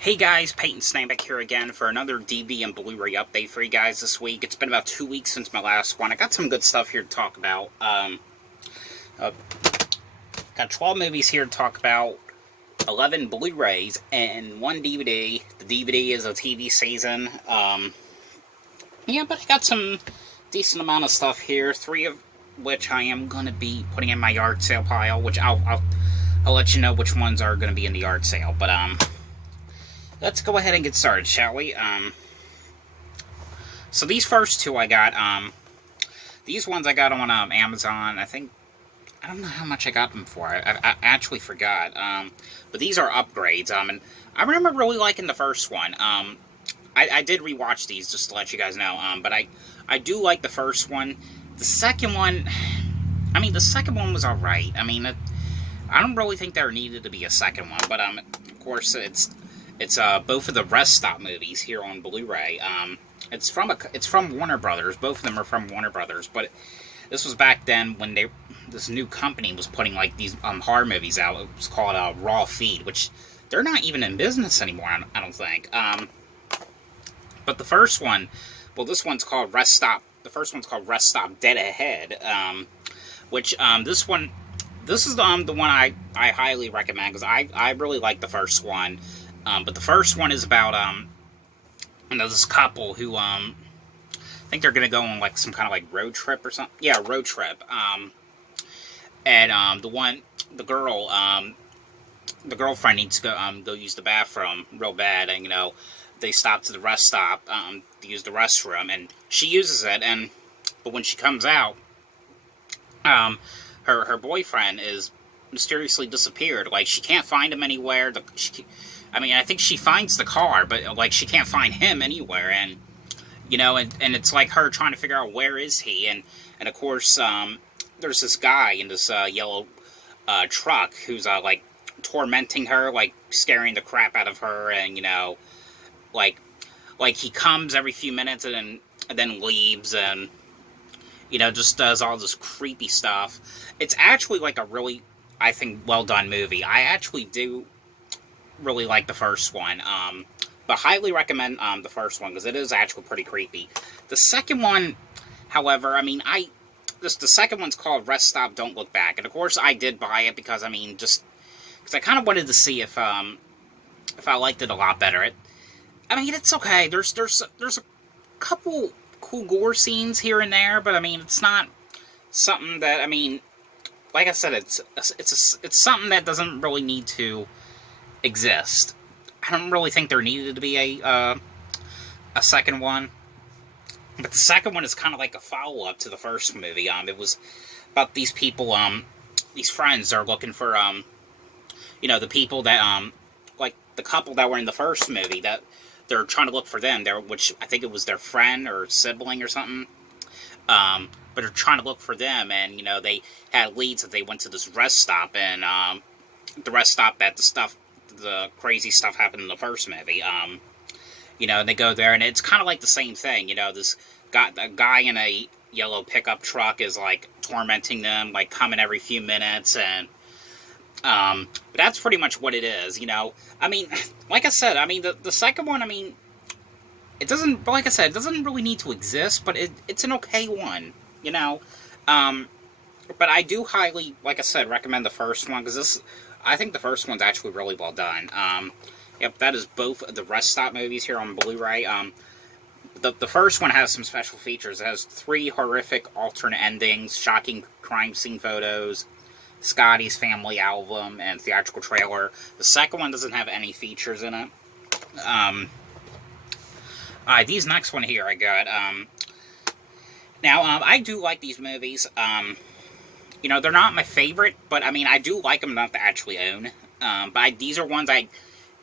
Hey guys, Peyton Snabeck here again for another DVD and Blu-ray update for you guys this week. It's been about 2 weeks since my last one. I got some good stuff here to talk about. Got 12 movies here to talk about, 11 Blu-rays, and 1 DVD. The DVD is a TV season. Yeah, but I got some decent amount of stuff here, 3 of which I am going to be putting in my yard sale pile, which I'll let you know which ones are going to be in the yard sale, but let's go ahead and get started, shall we? So these first 2 I got, these ones I got on Amazon. I don't know how much I got them for. I actually forgot. But these are upgrades, and I remember really liking the first one. I did rewatch these just to let you guys know, but I do like the first one. The second one, the second one was alright. I don't really think there needed to be a second one, but, of course, it's both of the Rest Stop movies here on Blu-ray. It's from Warner Brothers. Both of them are from Warner Brothers, but this was back then when this new company was putting like these horror movies out. It was called Raw Feed, which they're not even in business anymore. I don't think. But the first one, well, this one's called Rest Stop. The first one's called Rest Stop Dead Ahead, which this is the one I highly recommend because I really like the first one. But the first one is about, this couple who, I think they're gonna go on, like, some kind of, like, road trip or something. Yeah, road trip. And, the girlfriend needs to go use the bathroom real bad, and, they stop to the rest stop, to use the restroom, and she uses it, but when she comes out, her boyfriend is mysteriously disappeared. Like, she can't find him anywhere. I think she finds the car, but, like, she can't find him anywhere, and, and it's, like, her trying to figure out where is he, and of course, there's this guy in this, yellow, truck who's, like, tormenting her, like, scaring the crap out of her, and, like, he comes every few minutes and then leaves, and, just does all this creepy stuff. It's actually, like, a really, I think, well-done movie. I actually do really like the first one, but highly recommend the first one because it is actually pretty creepy. The second one, however, the second one's called Rest Stop Don't Look Back, and of course I did buy it because just because I kind of wanted to see if I liked it a lot better. It's okay. There's a couple cool gore scenes here and there, but it's not something that like I said, it's something that doesn't really need to exist. I don't really think there needed to be a second one, but the second one is kind of like a follow-up to the first movie. It was about these people, these friends are looking for, the people that, like the couple that were in the first movie, that they're trying to look for them, which I think it was their friend or sibling or something, but they're trying to look for them, and, they had leads that they went to this rest stop, and, the rest stop that the crazy stuff happened in the first movie, and they go there, and it's kind of like the same thing, this guy in a yellow pickup truck is, like, tormenting them, like, coming every few minutes, and, but that's pretty much what it is, like I said, the second one, it doesn't, like I said, it doesn't really need to exist, but it's an okay one, but I do highly, like I said, recommend the first one, because I think the first one's actually really well done. Yep, that is both of the Rest Stop movies here on Blu-ray. The first one has some special features. It has 3 horrific alternate endings, shocking crime scene photos, Scotty's family album, and theatrical trailer. The second one doesn't have any features in it. These next one here I got. Now, I do like these movies. They're not my favorite, but, I do like them enough to actually own. But these are ones I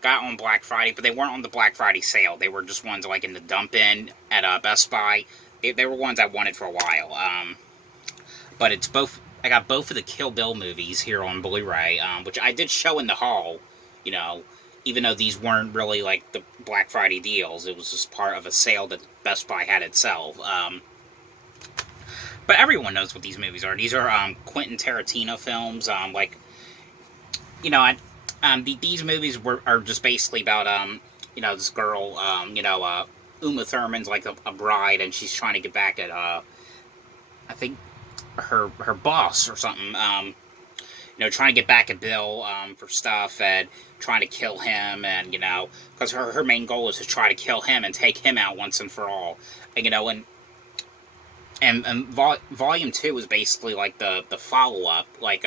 got on Black Friday, but they weren't on the Black Friday sale. They were just ones, like, in the dump-in at Best Buy. They were ones I wanted for a while. But it's both, I got both of the Kill Bill movies here on Blu-ray, which I did show in the haul, even though these weren't really, like, the Black Friday deals. It was just part of a sale that Best Buy had itself. But everyone knows what these movies are. These are Quentin Tarantino films. these movies are just basically about, this girl, Uma Thurman's like a bride, and she's trying to get back at, I think, her boss or something, trying to get back at Bill, for stuff, and trying to kill him, and, because her main goal is to try to kill him and take him out once and for all, and Volume 2 is basically like the follow-up, like,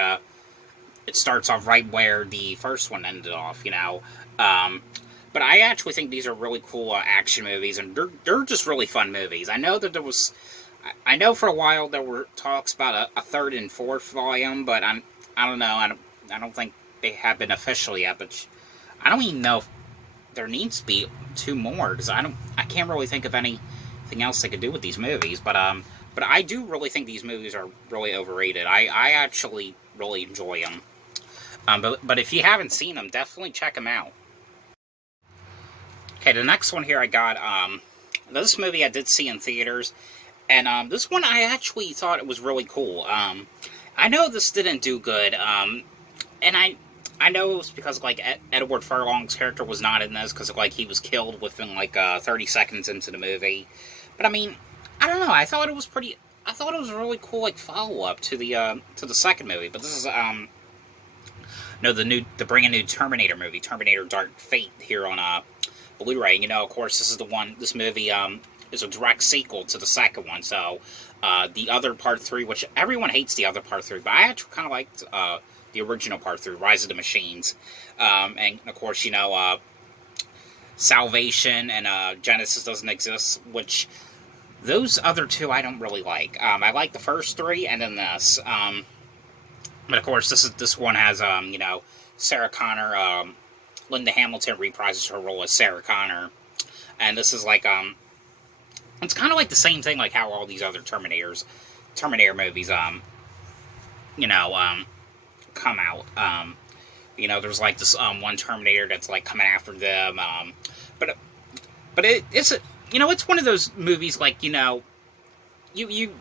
it starts off right where the first one ended off, but I actually think these are really cool action movies, and they're just really fun movies. I know that I know for a while there were talks about a third and fourth volume, but I don't know, I don't think they have been official yet, but I don't even know if there needs to be 2 more, because I can't really think of anything else they could do with these movies, but I do really think these movies are really overrated. I actually really enjoy them. But if you haven't seen them, definitely check them out. Okay, the next one here I got, this movie I did see in theaters, and this one I actually thought it was really cool. I know this didn't do good, and I know it was because, like, Edward Furlong's character was not in this, because, like, he was killed within, like, 30 seconds into the movie. But, I mean, I don't know, I thought it was a really cool, like, follow-up to the second movie. But this is, the brand new Terminator movie, Terminator Dark Fate, here on, Blu-ray. Of course, this movie, is a direct sequel to the second one, so, the other Part 3, which everyone hates the other Part 3, but I actually kind of liked, the original Part 3, Rise of the Machines. And, of course, Salvation and, Genesis doesn't exist, which those other 2 I don't really like. I like the first 3, and then this. But, of course, this one has, Sarah Connor, Linda Hamilton reprises her role as Sarah Connor. And this is like, it's kind of like the same thing, like how all these other Terminator movies, come out. There's like this, one Terminator that's like coming after them, but it's one of those movies, like, you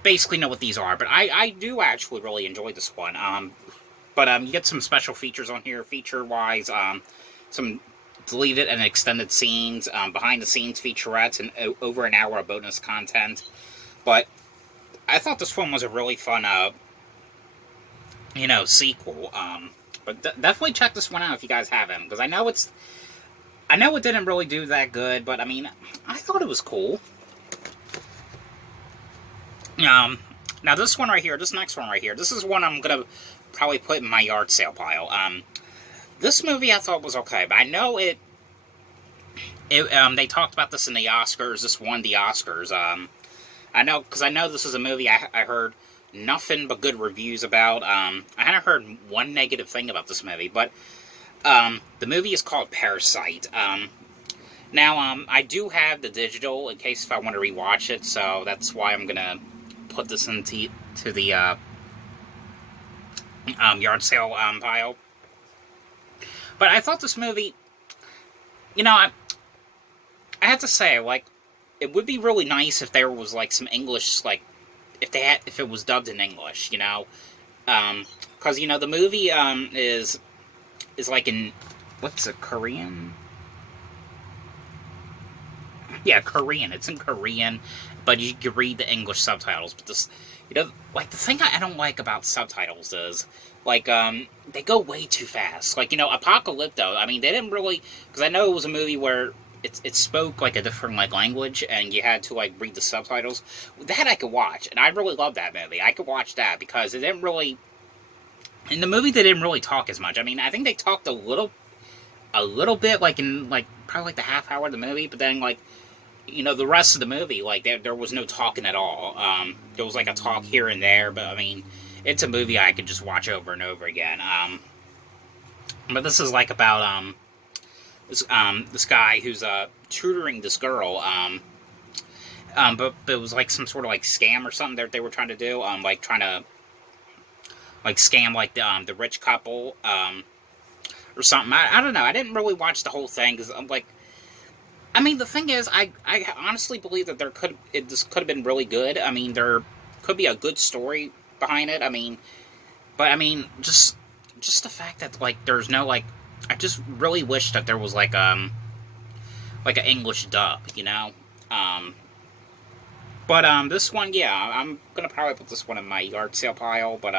basically know what these are, but I do actually really enjoy this one, but you get some special features on here, feature-wise, some deleted and extended scenes, behind-the-scenes featurettes, and over an hour of bonus content. But I thought this one was a really fun, sequel. But definitely check this one out if you guys haven't, because I know it didn't really do that good, but I mean, I thought it was cool. Now this one right here, this next one right here, this is one I'm gonna probably put in my yard sale pile. This movie I thought was okay, but I know they talked about this in the Oscars. This won the Oscars. I know this is a movie I heard nothing but good reviews about. I hadn't heard one negative thing about this movie, but the movie is called Parasite. Now, I do have the digital in case if I want to rewatch it, so that's why I'm gonna put this into the yard sale pile. But I thought this movie, I have to say, like, it would be really nice if there was, like, some English, like, if it was dubbed in English, because, the movie, is like in, what's it, Korean? Yeah, Korean. It's in Korean, but you can read the English subtitles. But this, like, the thing I don't like about subtitles is, like, they go way too fast. Like, Apocalypto, I mean, they didn't really, because I know it was a movie where it spoke, like, a different, like, language, and you had to, like, read the subtitles. That I could watch, and I really love that movie. I could watch that, because it didn't really, in the movie, they didn't really talk as much. I mean, I think they talked a little bit, like, in, like, probably, like, the half hour of the movie, but then, like, the rest of the movie, like, there was no talking at all. There was, like, a talk here and there, but, I mean, it's a movie I could just watch over and over again. But this is, like, about, this guy who's, tutoring this girl, but it was, like, some sort of, like, scam or something that they were trying to do, like, trying to, like, scam, like, the rich couple, or something. I don't know, I didn't really watch the whole thing, because I'm, like, I mean, the thing is, I honestly believe that this could have been really good. I mean, there could be a good story behind it. I mean, but I mean, just the fact that, like, there's no, like, I just really wish that there was like an English dub, you know. But this one, yeah, I'm gonna probably put this one in my yard sale pile. But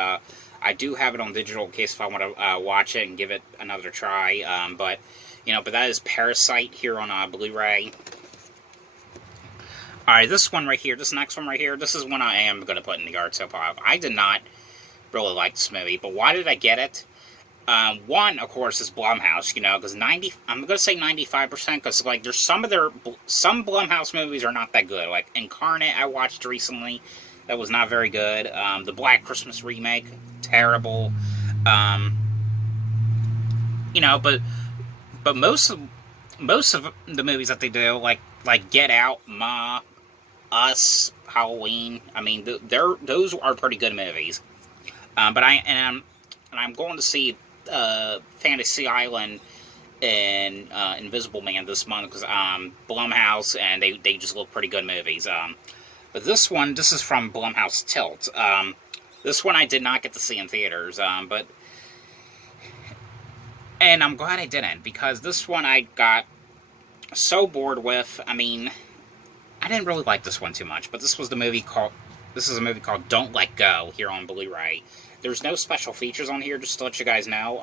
I do have it on digital in case if I want to watch it and give it another try. But that is Parasite here on Blu-ray. Alright, this one right here, this next one right here, this is one I am going to put in the yard sale pile. I did not really like this movie, but why did I get it? One, of course, is Blumhouse, because I'm going to say 95%, because, like, there's some Blumhouse movies are not that good. Like, Incarnate, I watched recently, that was not very good. The Black Christmas remake, terrible. But most of the movies that they do, like Get Out, Ma, Us, Halloween, I mean, those are pretty good movies. But I'm going to see Fantasy Island and Invisible Man this month because Blumhouse, and they just look pretty good movies. But this is from Blumhouse Tilt. This one I did not get to see in theaters, and I'm glad I didn't, because this one I got so bored with. I mean, I didn't really like this one too much, but this is a movie called Don't Let Go here on Blu-ray. There's no special features on here, just to let you guys know.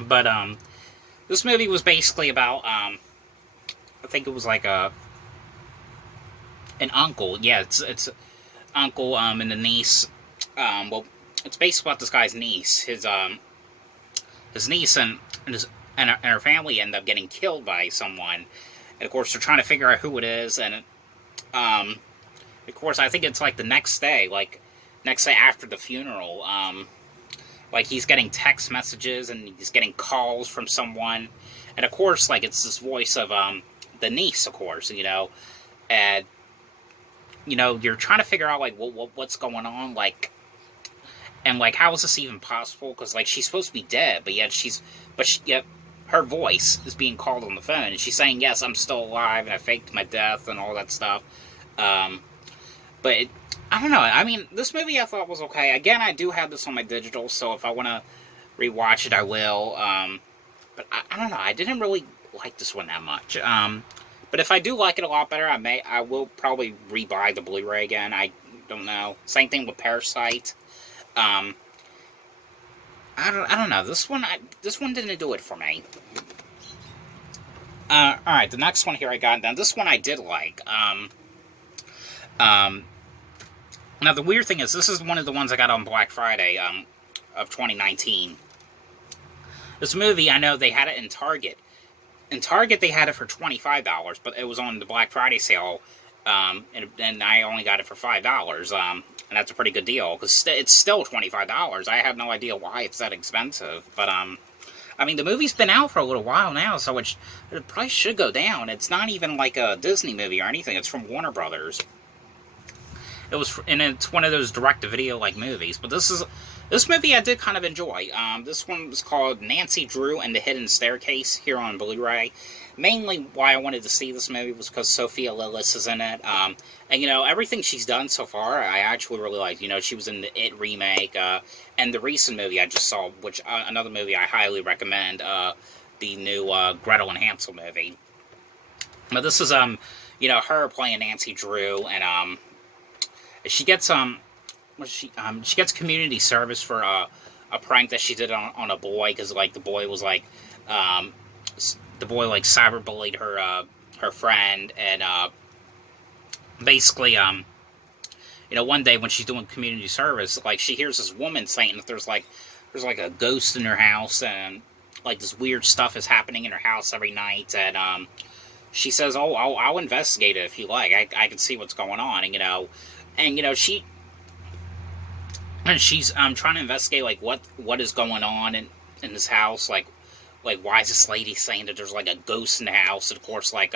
But this movie was basically about, I think it was like an uncle. Yeah, it's uncle and the niece. Well, it's basically about this guy's niece. His niece and her family end up getting killed by someone. And of course, they're trying to figure out who it is. And of course, I think it's like the next day after the funeral. Like, he's getting text messages and he's getting calls from someone. And of course, like, it's this voice of the niece, of course, and you're trying to figure out like what's going on, like, and like, how is this even possible? Because like, she's supposed to be dead, but yet her voice is being called on the phone, and she's saying, yes, I'm still alive, and I faked my death, and all that stuff. But I don't know. I mean, this movie I thought was okay. Again, I do have this on my digital, so if I want to rewatch it, I will. But I don't know. I didn't really like this one that much. But if I do like it a lot better, I will probably rebuy the Blu-ray again. I don't know. Same thing with Parasite. I don't know. This one didn't do it for me. Alright, the next one here I got. Now, this one I did like. Now, the weird thing is, this is one of the ones I got on Black Friday, of 2019. This movie, I know they had it in Target. In Target, they had it for $25, but it was on the Black Friday sale, and I only got it for $5, and that's a pretty good deal, because it's still $25. I have no idea why it's that expensive, but, I mean, the movie's been out for a little while now, so it probably should go down. It's not even like a Disney movie or anything. It's from Warner Brothers. And it's one of those direct-to-video like movies. But this movie I did kind of enjoy. This one was called Nancy Drew and the Hidden Staircase here on Blu-ray. Mainly why I wanted to see this movie was because Sophia Lillis is in it. And everything she's done so far, I actually really like. She was in the It remake, and the recent movie I just saw, which another movie I highly recommend, the new Gretel and Hansel movie. But this is her playing Nancy Drew, and she gets she gets community service for a prank that she did on a boy, because like the boy was like cyberbullied her friend, and basically one day when she's doing community service, like, she hears this woman saying that there's like a ghost in her house, and like this weird stuff is happening in her house every night, and she says, oh, I'll investigate it if you like. I can see what's going on, she's trying to investigate like what is going on in this house, like why is this lady saying that there's like a ghost in the house? And of course, like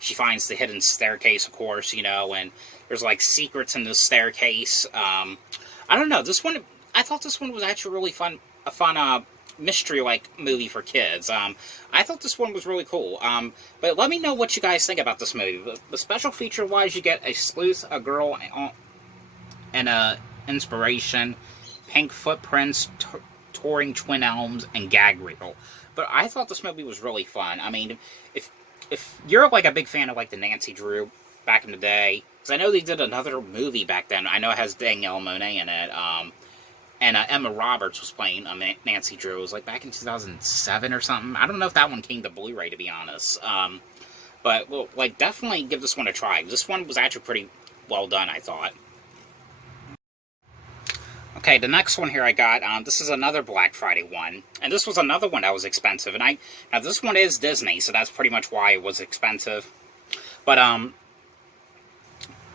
she finds the hidden staircase, of course, and there's like secrets in the staircase. I don't know, I thought this one was actually really fun, a fun mystery like movie for kids. I thought this one was really cool. But let me know what you guys think about this movie. The special feature wise, you get a sleuth, a girl, and a inspiration, pink footprints, touring Twin Elms and gag reel. But I thought this movie was really fun. I mean, if you're like a big fan of like the Nancy Drew back in the day, because I know they did another movie back then. I know it has Danielle Monet in it. And Emma Roberts was playing Nancy Drew. It was like back in 2007 or something. I don't know if that one came to Blu-ray, to be honest. But, well, like, definitely give this one a try. This one was actually pretty well done, I thought. Okay, the next one here I got, this is another Black Friday one. And this was another one that was expensive. And now this one is Disney, so that's pretty much why it was expensive. But,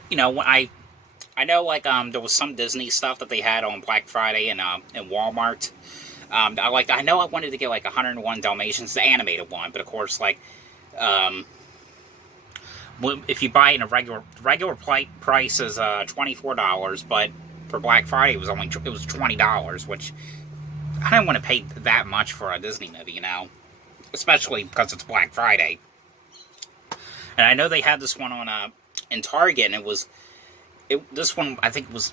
you know, I know, like, there was some Disney stuff that they had on Black Friday in Walmart. I know I wanted to get, like, 101 Dalmatians, the animated one, but of course, like, if you buy it in a regular price is $24, but for Black Friday it was $20, which I didn't want to pay that much for a Disney movie, you know, especially because it's Black Friday. And I know they had this one on in Target, and this one I think was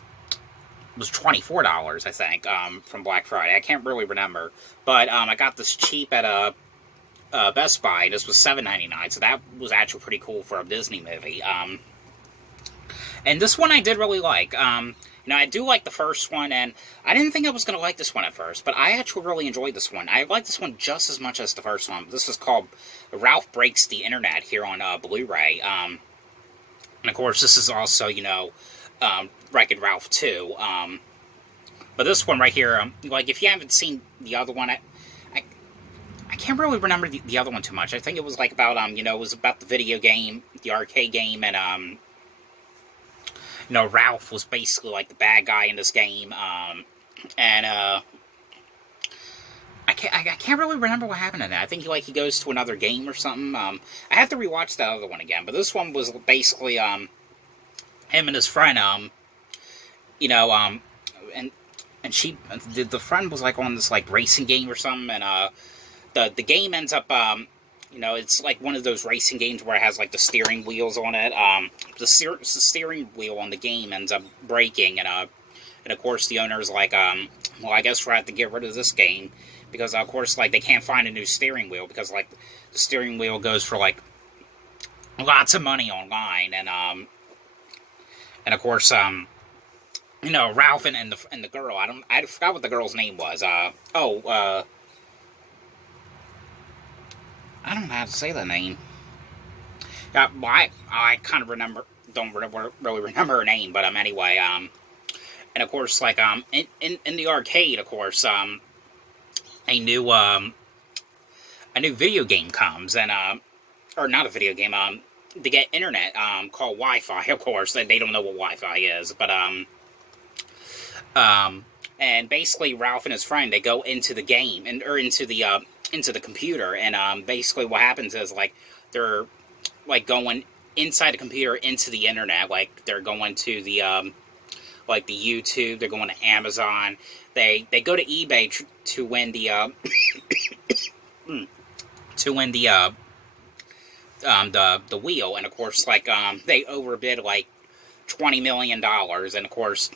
$24, I think, from Black Friday. I can't really remember, but I got this cheap at Best Buy. This was $7.99, so that was actually pretty cool for a Disney movie. And this one I did really like. You know, I do like the first one, and I didn't think I was going to like this one at first, but I actually really enjoyed this one. I like this one just as much as the first one. This is called Ralph Breaks the Internet here on Blu-ray. And of course, this is also, you know, Wreck-It Ralph 2. But this one right here, like, if you haven't seen the other one, I can't really remember the other one too much. I think it was like about, you know, it was about the video game, the arcade game, and, you know, Ralph was basically like the bad guy in this game, and, I can't really remember what happened in it. I think he goes to another game or something. I have to rewatch that other one again, but this one was basically, him and his friend, you know, and the friend was like on this like racing game or something, and, the game ends up, you know, it's like one of those racing games where it has like the steering wheels on it. The steering wheel on the game ends up breaking, and of course the owner's like, well, I guess we'll have to get rid of this game, because of course, like, they can't find a new steering wheel, because like the steering wheel goes for like lots of money online, and of course, you know, Ralph and the girl, I forgot what the girl's name was. I don't know how to say that name. Yeah, well, I kind of don't really remember her name, but anyway, and of course, like, in the arcade, of course, a new video game comes, and or not a video game, to get internet, called Wi-Fi. Of course, they don't know what Wi-Fi is, but and basically Ralph and his friend, they go into the game, or into the computer, and basically what happens is, like, they're like going inside the computer into the internet, like they're going to the like the YouTube, they're going to Amazon, they go to eBay to win the the wheel, and of course, like, they overbid like $20 million, and of course,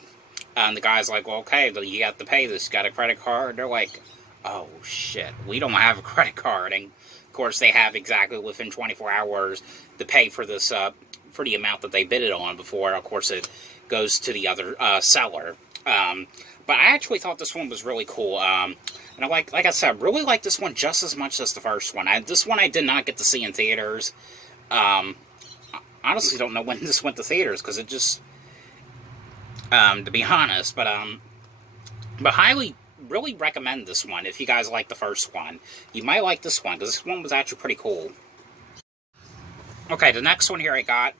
the guy's like, well, okay, you have to pay this, you got a credit card? They're like, oh shit, we don't have a credit card. And of course, they have exactly within 24 hours to pay for this, for the amount that they bid it on before, of course, it goes to the other seller. But I actually thought this one was really cool. And like I said, really like this one just as much as the first one. This one I did not get to see in theaters. I honestly don't know when this went to theaters, because it just, to be honest, but highly really recommend this one if you guys like the first one. You might like this one, because this one was actually pretty cool. Okay, the next one here I got,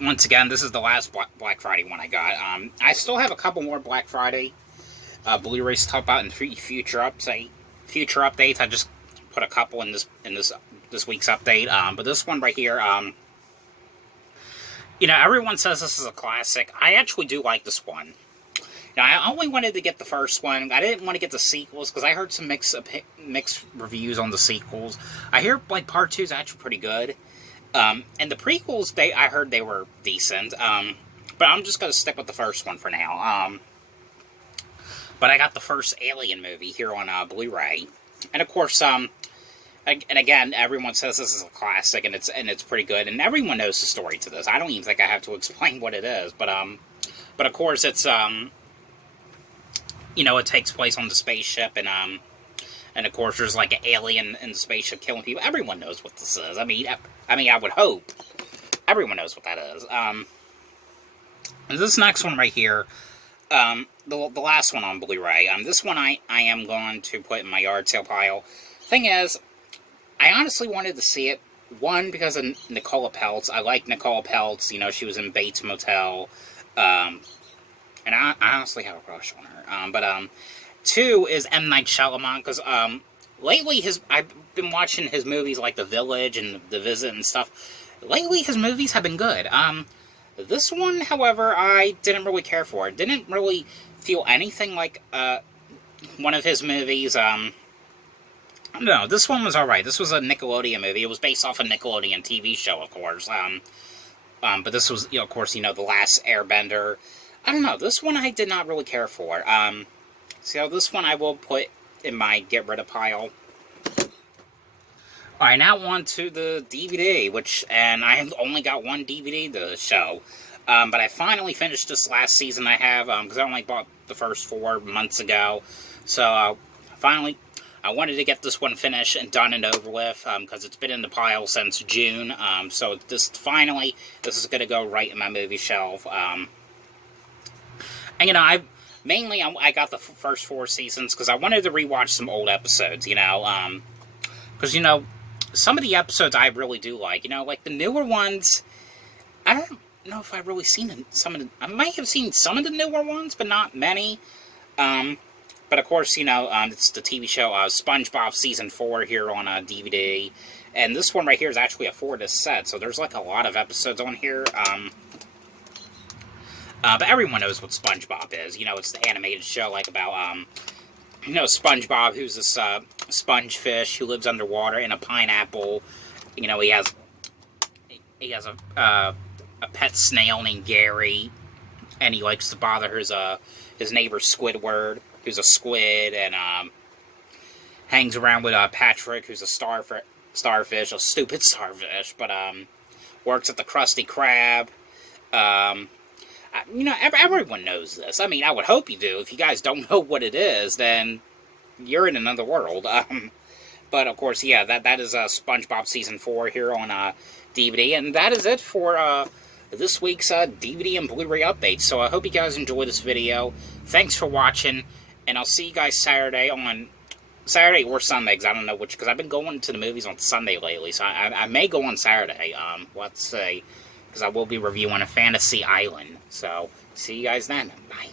once again, this is the last Black Friday one I got. I still have a couple more Black Friday Blu-rays to talk about in future updates. I just put a couple in this week's update. But this one right here, you know, everyone says this is a classic. I actually do like this one. Now, I only wanted to get the first one. I didn't want to get the sequels, because I heard some mixed reviews on the sequels. I hear, like, Part 2 is actually pretty good. And the prequels, I heard they were decent. But I'm just going to stick with the first one for now. But I got the first Alien movie here on Blu-ray. And of course, and again, everyone says this is a classic, and it's pretty good, and everyone knows the story to this. I don't even think I have to explain what it is, but of course it's you know, it takes place on the spaceship, and of course there's like an alien in the spaceship killing people. Everyone knows what this is. I mean, I would hope everyone knows what that is. And this next one right here, the last one on Blu-ray. This one I am going to put in my yard sale pile. Thing is, I honestly wanted to see it, one, because of Nicola Peltz. I like Nicola Peltz, you know, she was in Bates Motel, and I honestly have a crush on her. But two is M. Night Shyamalan, because lately I've been watching his movies like The Village and The Visit and stuff. Lately his movies have been good. This one, however, I didn't really care for. It didn't really feel anything like one of his movies. No, this one was alright. This was a Nickelodeon movie. It was based off a Nickelodeon TV show, of course. But this was, you know, of course, you know, The Last Airbender. I don't know. This one I did not really care for. So this one I will put in my get rid of pile. Alright, now on to the DVD, and I only got one DVD to show. But I finally finished this last season I have, because I only bought the first 4 months ago. So, finally, I wanted to get this one finished and done and over with, because it's been in the pile since June. So this is going to go right in my movie shelf. And, you know, I got the first 4 seasons because I wanted to rewatch some old episodes, you know. Because, you know, some of the episodes I really do like. You know, like the newer ones, I don't know if I've really seen some of the... I might have seen some of the newer ones, but not many. But of course, you know, it's the TV show SpongeBob Season 4 here on DVD. And this one right here is actually a 4-disc set, so there's like a lot of episodes on here. But everyone knows what SpongeBob is. You know, it's the animated show like about, you know, SpongeBob, who's this sponge fish who lives underwater in a pineapple. You know, he has a pet snail named Gary, and he likes to bother his neighbor Squidward, who's a squid, and hangs around with Patrick, who's a starfish, a stupid starfish, but works at the Krusty Krab. You know, everyone knows this. I mean, I would hope you do. If you guys don't know what it is, then you're in another world. But of course, yeah, that is SpongeBob Season 4 here on DVD, and that is it for this week's DVD and Blu-ray update. So I hope you guys enjoyed this video. Thanks for watching, and I'll see you guys Saturday or Sunday, because I don't know which, because I've been going to the movies on Sunday lately, so I may go on Saturday, let's say, because I will be reviewing a Fantasy Island. So, see you guys then. Bye.